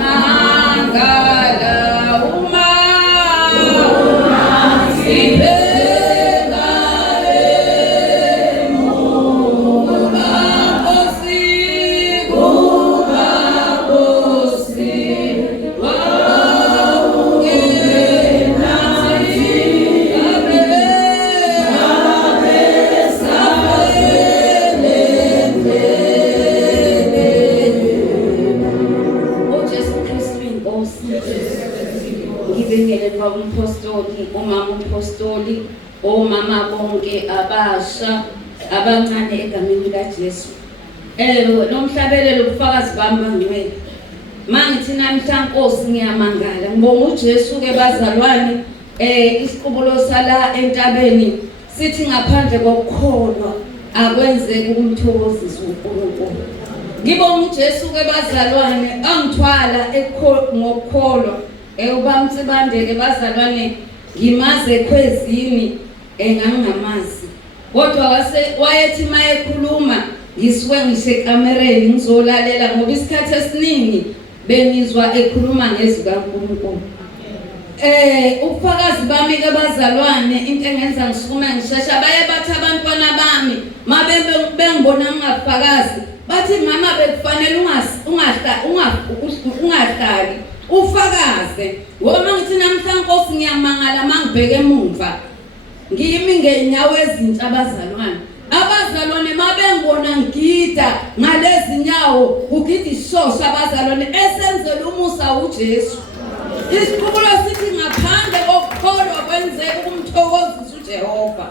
Mangala uma Umpostoli, umama umpostoli, omama bonke abasha abancane egameni likaJesu. Lo mhlabelelo ubufakazi bami bangcwele. Mangithi namhla Nkosi ngiyamangala ngibonga uJesu ke bazalwane isiqubulo sala entabeni sithi ngaphandle kokukholwa akwenzeki ukumthokozisa uNkulunkulu. Ngibonga uJesu ke bazalwane angithwala ngokukholwa ubamtsibandeke bazalwane ngimaze khwezini ngangamazi kodwa wayethi mayekhuluma ngisuke ngisekamereni ngizolalela ngoba isikhathi esiningi bengizwa ekhuluma ngezwi kaNkulunkulu. Ubufakazi bami ke bazalwane into engenza ngisukume ngishesha baye bathi abantwana bami mabe bengibona ngingafakazi bathi mama bekufanele ungahlali ufakaze ngoba ngithi namhla Nkosi ngiyamangala mangibheke emuva ngiyimi ngenyawo ezintsha abazalwane mabengibona ngigida ngalezi nyawo ugida ishosha abazalwane esenzele umusa uJesu. Isiqubulo sithi ngaphandle kokukholwa kwenzeka ukumthokozisa uJehova.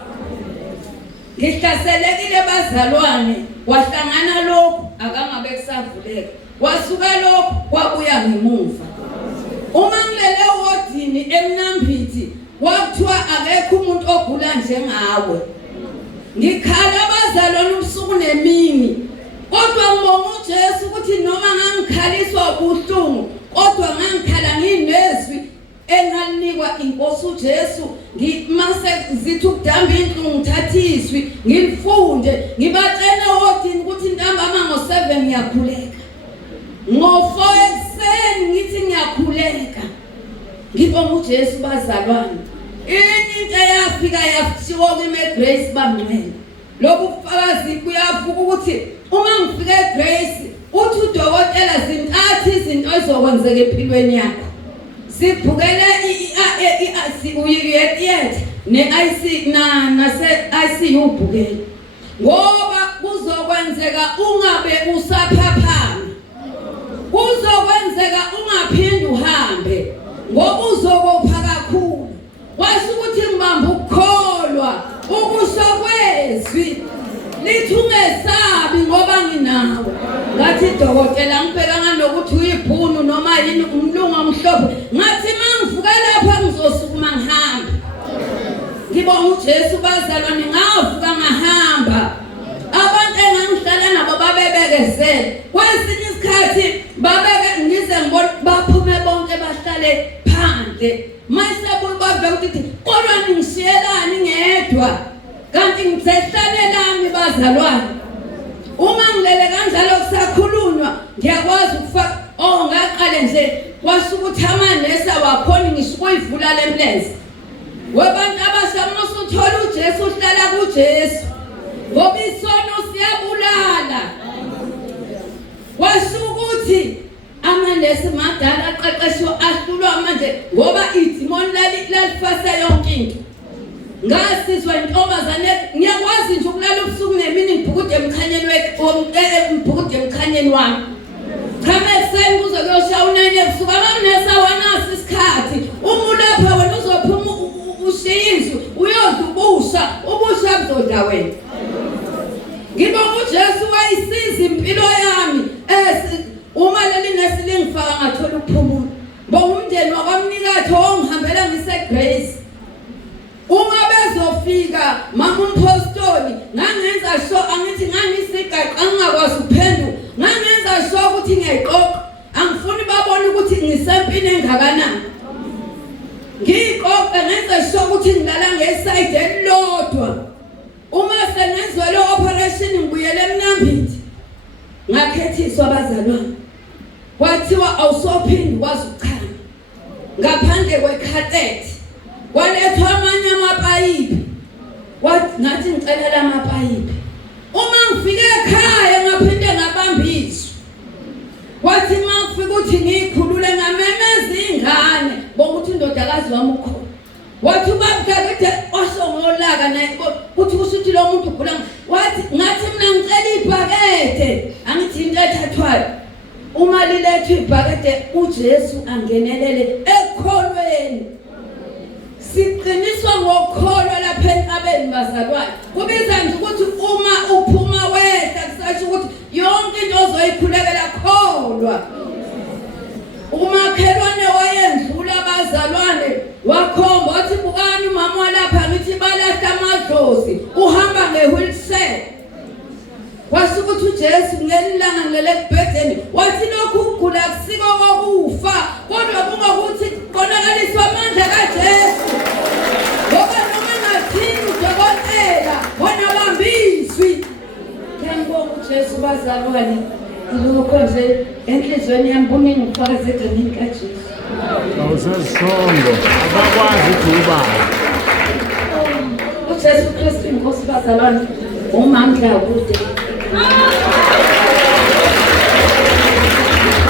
Ngihlaselekile bazalwane wahlangana lokhu akangabe kusavuleka wasuka lokhu kwabuya ngemuva. Uma ngilele wodini eMnambithi kwathiwa akekho umuntu ogula njengawe. Ngikhala abazalwane ubusuku nemini kodwa ngibonga uJesu ukuthi noma ngangikhaliswa ubuhlungu kodwa ngangikhala nginezwi engalinikwa inkosi uJesu ngimase zithi ukudamba inhlungu ngithatha izwi ngilifunde ngibatshene wodini ukuthi ntambama ngo7 ngiyakhuleka ngo4 ekseni ngithi ngiyakhuleka. Ngibonga uJesu bazalwane into eyafika yafishiwo kuMeGrace bangcwele lokhu bufakazi kuyavuka ukuthi uma ngifike eGrace uthi udokotela zintathu izinto ezokwenzeka empilweni yakho sibhukele uyiyethe ne-IC nase-ICU ubhukele ngoba kuzokwenzeka ungabe usaphaphama kuzokwenzeka ungaphindi uhambe ngoba uzokopha kakhulu washo ukuthi ngibamba ukukholwa ukusho kwezwi lithi ungesabi ngoba nginawe. Ngathi dokotela ngibhekanga nokuthi uyibhunu noma yini umlungu omhlophe ngathi mangivuka lapha ngizosukuma ngihamba. Ngibonga uJesu bazalwane ngavuka ngahamba abantu engangihlala nabo babebekezela kwesinye isikhathi babeke ngize ngibona baphume bonke bahlale phandle mayisebuye bavela ukuthi kodwa ngishiyelani ngedwa kanti ngisehlelelani bazalwane. Uma ngilele kanjalo kusakhulunywa ngiyakwazi ukufaka ngaqale nje kwasho ukuthi amanesi awakhona ngisho kuyivula lemlenze webantu abasha usuthola uJesu uhlala kuJesu ngoba isono siyabulala. Washo ukuthi amanesi madala aqeqeshwe ahlulwa manje ngoba idimoni lalifase yonke into. Ngasizwa intombazane ngiyakwazi nje ukulala ubusuku nemini ngibhukude emkhanyeni wami chama ekseni kuze kuyoshaya 9 ebusuku amanesi awanaso isikhathi umulapha wena uzophuma ushiyizwe uyodubusha ubusha buzoda wena. Ngibonga uJesu wayisiza impilo yami uma leli nesi lingifaka ngathola ukuphumula. Bonga umndeni wakwamnikathi ongihambela ngiseGrace uma bezofika mama umpostoli ngangenza angithi ngangisigaqa ngingakwazi ukuphenduka ngangenza ukuthi ngiyayiqoqa angifuni babone ukuthi ngisempini engakanani ngiyiqoqa ngenza ukuthi ngilala ngeside elilodwa. Uma sengenziwe le operation ngibuyele eMnambithi ngakhethiswa abazalwane kwathiwa awusophindi wazi ukuchama ngaphandle kwekhatethi, kwalethwa amanye amapayipi, wathi ngathi ngicela lamapayipi. Uma ngifike ekhaya ngaphinde ngabambiswa, wathi mangifika uthi ngikhulule ngamemeza ingane bokuthi indodakazi wami ukhona. Wathi ubabukade osongolaka naye uthi usuthi lo muntu ugula, wathi ngathi mina ngicela ibhakede, angithi into ethathwayo uma lilethwe ibhakede uJesu angenelele ekholweni. Siqiniswa ngokholwa lapha enqabeni bazalwane. Kubiza nje ukuthi uma uphuma wehla kusasho ukuthi yonke into ozoyikhulekela kholwa. Umakhelwane wayendlula bazalwane wakhomba wathi bukani umama walapha ngithi balahla amadlozi uhamba ngewheelchair. Kwasho ukuthi uJesu ngelilanga ngilele kubhedeni wathi lokhu ukugula kusiko kokufa kodwa kungokuthi kubonakaliswa amandla kaJesu. Ngoba noma ngathini udokotela wona bambiswi. Ngiyambonga uJesu bazalwane. Lokho nje enhlizweni yami buningi ukufakaza egameni kaJesu. Awusesongo abakwazi ukubala. uJesu Kristu inkosi bazalwane umamdla kude.